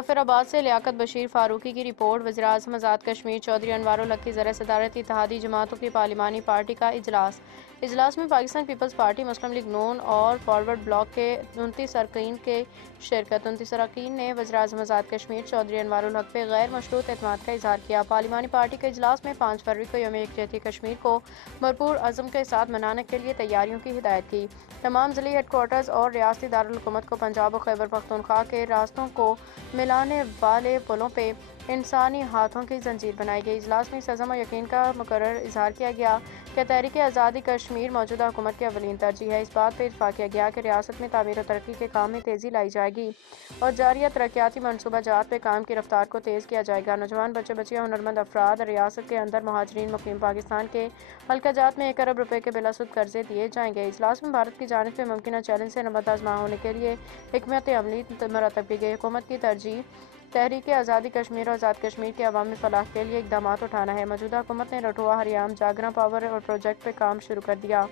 मुजफ्फराबाद से लियाकत बशीर फारूकी की रिपोर्ट। वज़ीर-ए-आज़म आज़ाद कश्मीर चौधरी अनवारुल हक की ज़र सदारत इत्तेहादी जमातों की पार्लिमानी पार्टी का इजलास में पाकिस्तान पीपल्स पार्टी, मुस्लिम लीग नून और फॉरवर्ड ब्लॉक के 29 अरकान के शिरकत। 29 अरकान ने वज़ीर-ए-आज़म आज़ाद कश्मीर चौधरी अनवारुल हक पे गैर मशरूत एतमाद का इजहार किया। पार्लिमानी पार्टी के इजलास में 5 फरवरी को यौम यकजहती कश्मीर को भरपूर अज़म के साथ मनाने के लिए तैयारियों की हिदायत की। तमाम ज़िली हेडक्वार्टर्स और रियासती दारुल हुकूमत को पंजाब और खैबर पख्तूनख्वा के रास्तों को मिलाने वाले पुलों पे इंसानी हाथों की जंजीर बनाई गई। इजलास में इस अज़म और यकीन का मुकर्रर इजहार किया गया कि तहरीक आज़ादी कश्मीर मौजूदा हुकूमत की अवलीन तरजीह है। इस बात पर इत्तफाक किया गया कि रियासत में तामीर और तरक्की के काम में तेज़ी लाई जाएगी और जारिया तरक्याती मनसूबा जात पे काम की रफ्तार को तेज़ किया जाएगा। नौजवान बच्चे बच्चियाँ, हुनरमंद अफराद, रियासत के अंदर महाजरीन मुकीम पाकिस्तान के हल्का जात में 1 अरब रुपए के बिलासुद कर्जे दिए जाएंगे। इजलास में भारत की जानिब से मुमकिन चैलेंज से नमत आज़मा होने के लिए हिकमत अमली मरतब की गई। हुकूमत की तरजीह तहरीक आज़ादी कश्मीर और आज़ाद कश्मीर के अवामी फलाह के लिए इकदामात उठाना है। मौजूदा हुकूमत ने रठुआ, हरियाम, जागरा पावर और प्रोजेक्ट पे काम शुरू कर दिया।